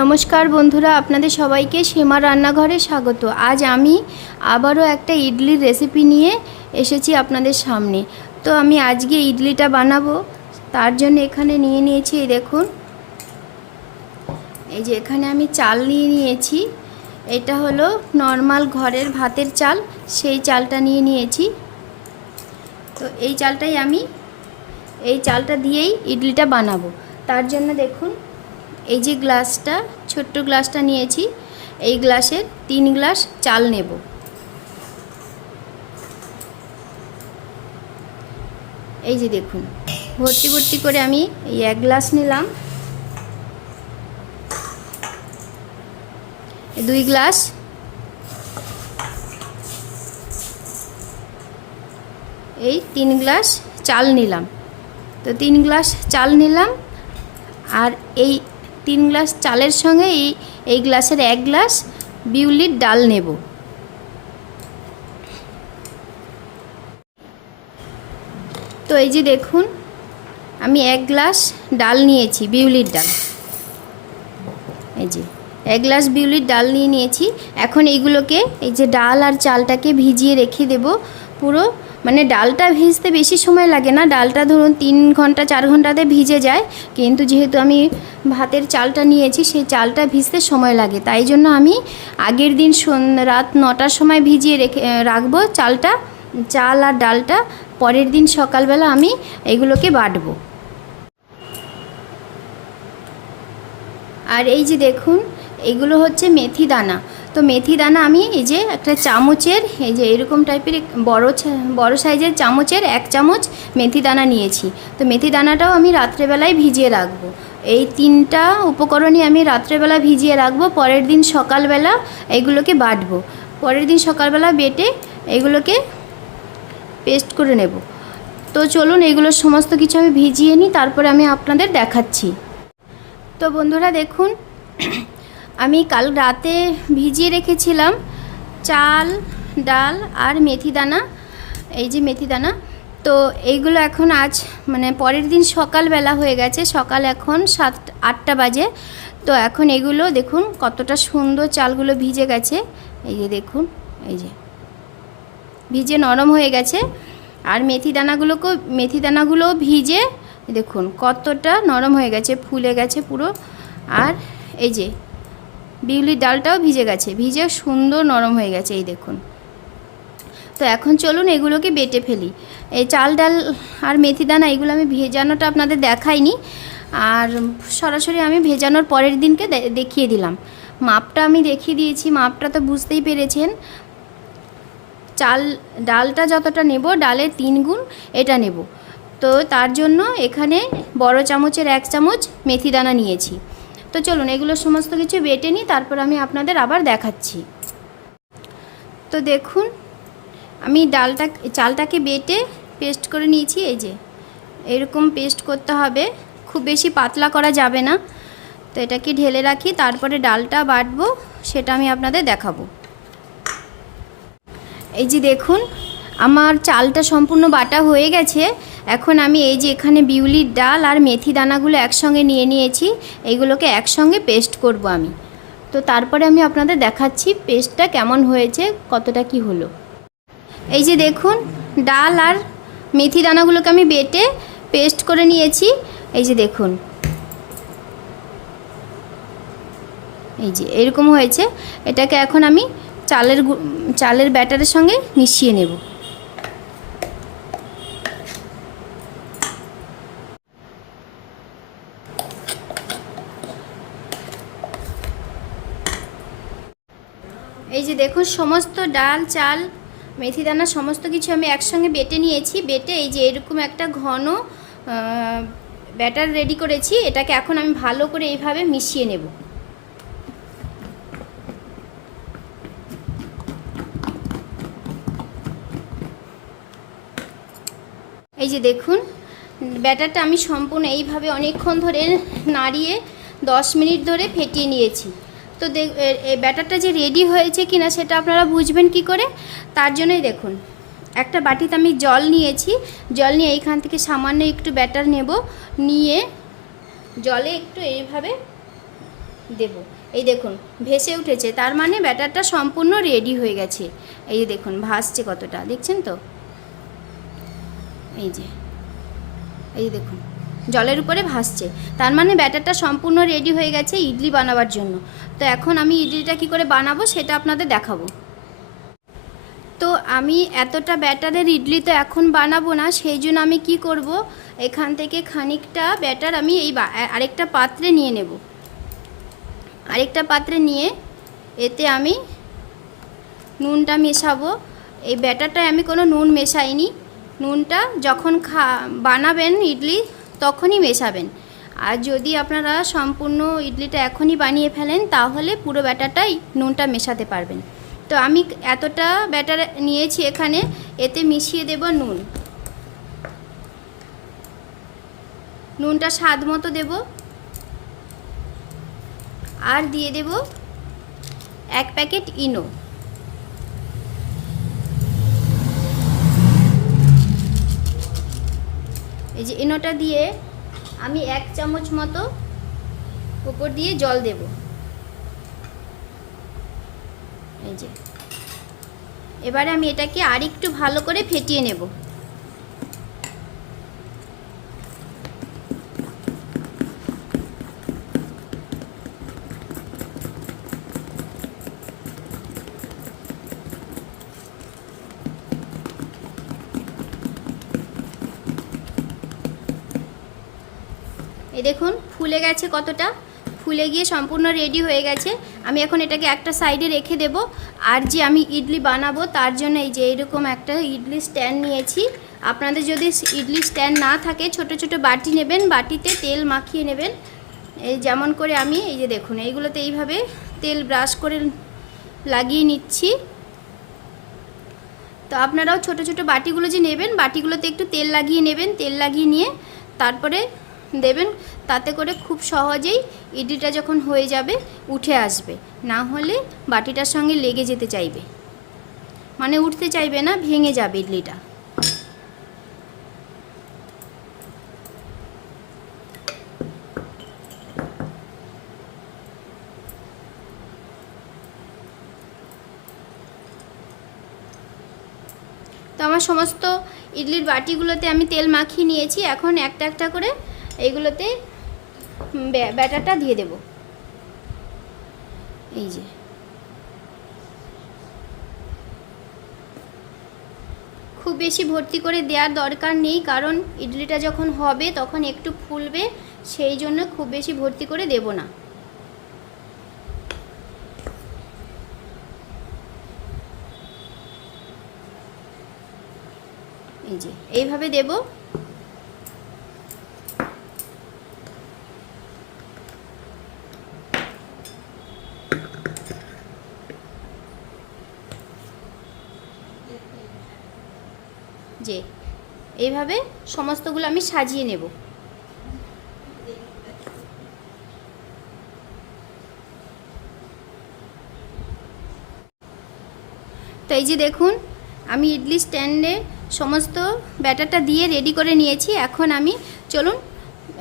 নমস্কার বন্ধুরা, আপনাদের সবাইকে সীমা রান্নাঘরে স্বাগত। আজ আমি আবারও একটা ইডলির রেসিপি নিয়ে এসেছি আপনাদের সামনে। তো আমি আজকে ইডলিটা বানাবো। তার জন্য এখানে নিয়ে নিয়েছি, এই দেখুন। এই যে এখানে আমি চাল নিয়ে নিয়েছি। এটা হলো নর্মাল ঘরের ভাতের চাল, সেই চালটা নিয়ে নিয়েছি। তো এই চালটাই আমি, এই চালটা দিয়েই ইডলিটা বানাবো। তার জন্য দেখুন এই যে গ্লাসটা, ছোট্ট গ্লাসটা নিয়েছি, এই গ্লাসের তিন গ্লাস চাল নেব। এই যে দেখুন, ভর্তি ভর্তি করে আমি এই এক গ্লাস নিলাম। দুই গ্লাস। এই তিন গ্লাস চাল নিলাম। তো তিন গ্লাস চাল নিলাম, আর এই তিন গ্লাস চালের সঙ্গে এই এই গ্লাসের এক গ্লাস বিউলির ডাল নেব। তো এই যে দেখুন, আমি এক গ্লাস ডাল নিয়েছি, বিউলির ডাল। এই যে। এক গ্লাস বিউলির ডাল নিয়ে নিয়েছি। এখন এইগুলোকে এই যে ডাল আর চালটাকে ভিজিয়ে রেখে দেব। পুরো মানে ডালটা ভিজতে বেশি সময় লাগে না। ডালটা ধরুন তিন ঘণ্টা, চার ঘন্টাতে ভিজে যায়। কিন্তু যেহেতু আমি ভাতের চালটা নিয়েছি, সেই চালটা ভিজতে সময় লাগে। তাই জন্য আমি আগের দিন রাত নটার সময় ভিজিয়ে রেখে রাখব চালটা, চাল আর ডালটা। পরের দিন সকালবেলা আমি এগুলোকে বাটবো। আর এই যে দেখুন এগুলো হচ্ছে মেথি দানা। তো মেথি দানা আমি এই যে একটা চামচের, এই যে এরকম টাইপের বড় বড় সাইজের চামচের এক চামচ মেথি দানা নিয়েছি। তো মেথি দানাটাও আমি রাত্রেবেলায় ভিজিয়ে রাখব। এই তিনটা উপকরণই আমি রাত্রেবেলা ভিজিয়ে রাখব, পরের দিন সকালবেলা এগুলোকে বাটবো। পরের দিন সকালবেলা বেটে এগুলোকে পেস্ট করে নেব। তো চলুন এগুলো সমস্ত কিছু আমি ভিজিয়ে নিই, তারপরে আমি আপনাদের দেখাচ্ছি। তো বন্ধুরা দেখুন আমি কাল রাতে ভিজিয়ে রেখেছিলাম চাল, ডাল আর মেথি দানা, এই যে মেথি দানা। তো এইগুলো এখন আজ মানে পরের দিন সকালবেলা হয়ে গেছে, সকাল এখন সাত, আটটা বাজে। তো এখন এগুলো দেখুন কতটা সুন্দর চালগুলো ভিজে গেছে। এই যে দেখুন, এই যে। ভিজে নরম হয়ে গেছে। আর মেথি দানাগুলোকেও, মেথি দানাগুলোও ভিজে, দেখুন কতটা নরম হয়ে গেছে, ফুলে গেছে পুরো। আর এই যে বিউলির ডালটাও ভিজে গেছে, ভিজে সুন্দর নরম হয়ে গেছে, এই দেখুন। তো এখন চলুন এগুলোকে বেটে ফেলি। এই চাল ডাল আর মেথি দানা, এগুলো আমি ভেজানোটা আপনাদের দেখাইনি। আর সরাসরি আমি ভেজানোর পরের দিনকে দেখিয়ে দিলাম। মাপটা আমি দেখিয়ে দিয়েছি, মাপটা তো বুঝতেই পেরেছেন। চাল, ডালটা যতটা নেব, ডালের তিন গুণ এটা নেব। তো তার জন্য এখানে বড় চামচের এক চামচ মেথি দানা নিয়েছি। তো চলুন, এগুলো সমস্ত কিছু বেটে নিই, তারপর আমি আপনাদের আবার দেখাচ্ছি। তো দেখুন, আমি ডালটা, চালটাকে বেটে পেস্ট করে নিয়েছি, এই যে। এরকম পেস্ট করতে হবে, খুব বেশি পাতলা করা যাবে না। তো এটাকে ঢেলে রাখি, তারপরে ডালটা বাটবো, সেটা আমি আপনাদের দেখাবো। এই যে দেখুন, আমার চালটা সম্পূর্ণ বাটা হয়ে গেছে এখন আমি এই যে এখানে বিউলির ডাল আর মেথি দানাগুলো একসঙ্গে নিয়ে নিয়েছি, এইগুলোকে একসঙ্গে পেস্ট করব আমি। তো তারপরে আমি আপনাদের দেখাচ্ছি পেস্টটা কেমন হয়েছে, কতটা কি হলো। এই যে দেখুন, ডাল আর মেথি দানাগুলোকে আমি বেটে পেস্ট করে নিয়েছি। এই যে দেখুন। এই যে এরকম হয়েছে। এটাকে এখন আমি চালের চালের ব্যাটারের সঙ্গে মিশিয়ে নেব এই যে দেখুন সমস্ত ডাল, চাল, মেথি দানা সমস্ত কিছু আমি একসঙ্গে বেটে নিয়েছি। বেটে এই যে এরকম একটা ঘন ব্যাটার রেডি করেছি। এটাকে এখন আমি ভালো করে এইভাবে মিশিয়ে নেব। এই যে দেখুন, ব্যাটারটা আমি সম্পূর্ণ এইভাবে অনেকক্ষণ ধরে নাড়িয়ে দশ মিনিট ধরে ফেটিয়ে নিয়েছি। তো এই ব্যাটারটা যে রেডি হয়েছে কিনা সেটা আপনারা বুঝবেন কি করে? তার জন্যই দেখুন, একটা বাটিতে আমি জল নিয়েছি। জল নিয়ে এইখান থেকে সামান্য একটু ব্যাটার নেব, নিয়ে জলে একটু এইভাবে দেব। এই দেখুন, ভেসে উঠেছে, তার মানে ব্যাটারটা সম্পূর্ণ রেডি হয়ে গেছে। এই যে দেখুন, ভাসছে কতটা, দেখছেন তো? এই যে, এই দেখুন। জলের উপরে ভাসছে। তার মানে ব্যাটারটা সম্পূর্ণ রেডি হয়ে গেছে ইডলি বানাবার জন্য। তো এখন আমি ইডলিটা কি করে বানাবো সেটা আপনাদের দেখাবো। তো আমি এতটা ব্যাটারের ইডলি তো এখন বানাবো না, সেই জন্য আমি কি করব? এখান থেকে খানিকটা ব্যাটার আমি এই আরেকটা পাত্রে নিয়ে নেব। আরেকটা পাত্রে নিয়ে এতে আমি নুনটা মেশাবো। এই ব্যাটারটায় আমি কোনো নুন মেশাইনি। নুনটা যখন খা, বানাবেন ইডলি তখনই মেশাবেন। আর যদি আপনারা সম্পূর্ণ ইডলিটা এখনই বানিয়ে ফেলেন, তাহলে পুরো ব্যাটারটাই নুনটা মেশাতে পারবেন। তো আমি এতটা ব্যাটার নিয়েছি এখানে, এতে মিশিয়ে দেব নুন। নুনটা স্বাদ মতো দেব। আর দিয়ে দেব এক প্যাকেট ইনো। এই যে এনোটা দিয়ে আমি এক চামচ মতো উপর দিয়ে জল দেব। এই যে। এবারে আমি এটাকে আর একটু ভালো করে ফেটিয়ে নেব। এই দেখুন, ফুলে গেছে কতটা। ফুলে গিয়ে সম্পূর্ণ রেডি হয়ে গেছে। আমি এখন এটাকে একটা সাইডে রেখে দেব। আর যে আমি ইডলি বানাবো, তার জন্য এই যে এইরকম একটা ইডলি স্ট্যান্ড নিয়েছি। আপনাদের যদি ইডলি স্ট্যান্ড না থাকে, ছোট ছোট বাটি নেবেন, বাটিতে তেল মাখিয়ে নেবেন। এই যেমন করে আমি, এই যে দেখুন, এইগুলোতে এইভাবে তেল ব্রাশ করে লাগিয়ে নিচ্ছি। তো আপনারাও ছোট ছোট বাটিগুলো যে নেবেন, বাটিগুলোতে একটু তেল লাগিয়ে নেবেন। তেল লাগিয়ে নিয়ে তারপরে দেবেন, তাতে করে খুব সহজেই ইডলিটা যখন হয়ে যাবে, উঠে আসবে। না হলে বাটিটার সঙ্গে লেগে যেতে চাইবে। মানে উঠতে চাইবে না, ভেঙে যাবে ইডলিটা। তো আমার সমস্ত ইডলির বাটিগুলোতে আমি তেল মাখিয়ে নিয়েছি। এখন একটা একটা করে এইগুলোতে ব্যাটারটা দিয়ে দেব। এই যে। খুব বেশি ভর্তি করে দেওয়ার দরকার নেই, কারণ ইডলিটা যখন হবে, তখন একটু ফুলবে, সেই জন্য খুব বেশি ভর্তি করে দেব না। এই যে, এইভাবে দেব যে এইভাবে সমস্তগুলো আমি সাজিয়ে নেব। তো এই যে দেখুন, আমি ইডলি স্ট্যান্ডে সমস্ত ব্যাটারটা দিয়ে রেডি করে নিয়েছি। এখন আমি চলুন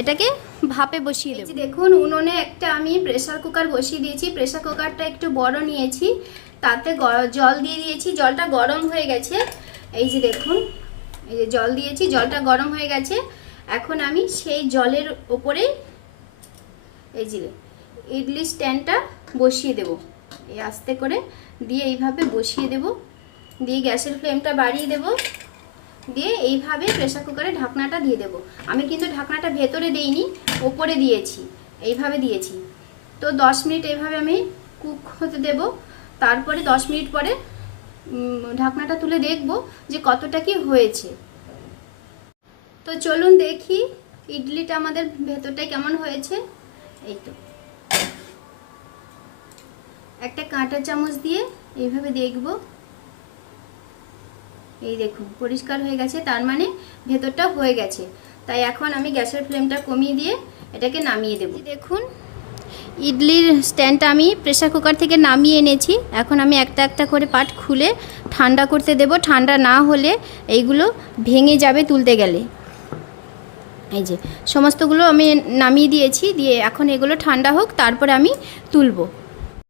এটাকে ভাপে বসিয়ে দেবো। দেখুন, উনুনে একটা আমি প্রেসার কুকার বসিয়ে দিয়েছি। প্রেসার কুকারটা একটু বড় নিয়েছি। তাতে জল দিয়ে দিয়েছি। জলটা গরম হয়ে গেছে। এই যে দেখুন এই যে জল দিয়েছি, জলটা গরম হয়ে গেছে। এখন আমি সেই জলের ওপরে এই যে ইডলি স্ট্যান্ডটা বসিয়ে দেব। এই আস্তে করে দিয়ে এইভাবে বসিয়ে দেব। দিয়ে গ্যাসের ফ্লেমটা বাড়িয়ে দেব। দিয়ে এইভাবে প্রেসার কুকারে ঢাকনাটা দিয়ে দেব। আমি কিন্তু ঢাকনাটা ভেতরে দেইনি, ওপরে দিয়েছি। এইভাবে দিয়েছি। তো দশ মিনিট এইভাবে আমি কুক হতে দেব। তারপরে দশ মিনিট পরে ঢাকনাটা তুলে দেখব যে কতটা কি হয়েছে। তো চলুন দেখি ইডলিটা আমাদের ভেতরটায় কেমন হয়েছে। এই তো। একটা কাঁটা চামচ দিয়ে এইভাবে দেখব। এই দেখুন, পরিষ্কার হয়ে গেছে, তার মানে ভেতরটা হয়ে গেছে। তাই এখন আমি গ্যাসের ফ্লেমটা কমিয়ে দিয়ে এটাকে নামিয়ে দেব। দেখুন ইডলির স্ট্যান্ডটা আমি প্রেসার কুকার থেকে নামিয়ে এনেছি। এখন আমি একটা একটা করে পাট খুলে ঠান্ডা করতে দেব। ঠান্ডা না হলে এইগুলো ভেঙে যাবে তুলতে গেলে। এই যে, সমস্তগুলো আমি নামিয়ে দিয়েছি। দিয়ে এখন এগুলো ঠান্ডা হোক, তারপরে আমি তুলবো।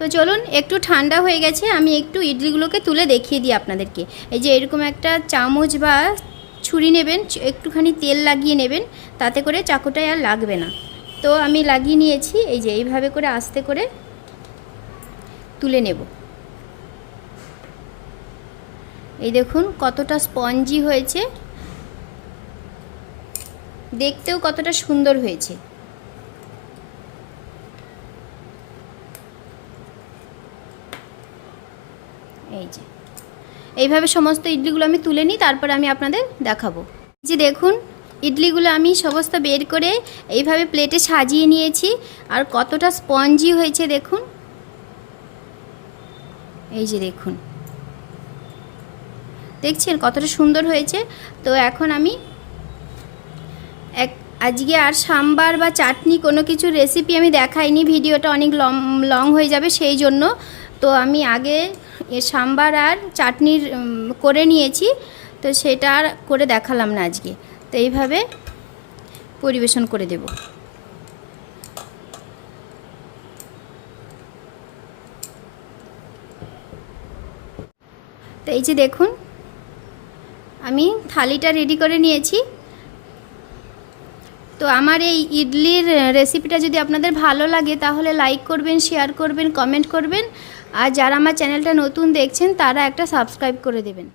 তো চলুন, একটু ঠান্ডা হয়ে গেছে। আমি একটু ইডলিগুলোকে তুলে দেখিয়ে দিই আপনাদেরকে। এই যে, এরকম একটা চামচ বা ছুরি নেবেন, একটুখানি তেল লাগিয়ে নেবেন। তাতে করে চাকুটায় আর লাগবে না। তো আমি লাগিয়ে নিয়েছি, এই যে এইভাবে করে আস্তে করে তুলে নেব। এই দেখুন কতটা স্পঞ্জি হয়েছে। দেখতেও কতটা সুন্দর হয়েছে। এই যে। এইভাবে সমস্ত ইডলিগুলো আমি তুলে নিই, তারপরে আমি আপনাদের দেখাবো। যে দেখুন ইডলিগুলো আমি সমস্ত বের করে এইভাবে প্লেটে সাজিয়ে নিয়েছি। আর কতটা স্পঞ্জি হয়েছে দেখুন। এই যে দেখুন। দেখছেন কতটা সুন্দর হয়েছে। তো এখন আমি এক, আজকে আর সাম্বার বা চাটনি কোনো কিছু রেসিপি আমি দেখাইনি। ভিডিওটা অনেক লং লং হয়ে যাবে সেই জন্য। তো আমি আগে সাম্বার আর চাটনির করে নিয়েছি। তো সেটা আর করে দেখালাম না আজকে। তো এইভাবে পরিবেশন করে দেব। তো এই যে দেখুন, আমি থালিটা রেডি করে নিয়েছি। তো আমার এই ইডলির রেসিপিটা যদি আপনাদের ভালো লাগে, তাহলে লাইক করবেন শেয়ার করবেন কমেন্ট করবেন। আর যারা আমার চ্যানেলটা নতুন দেখছেন, তারা একটা সাবস্ক্রাইব করে দেবেন।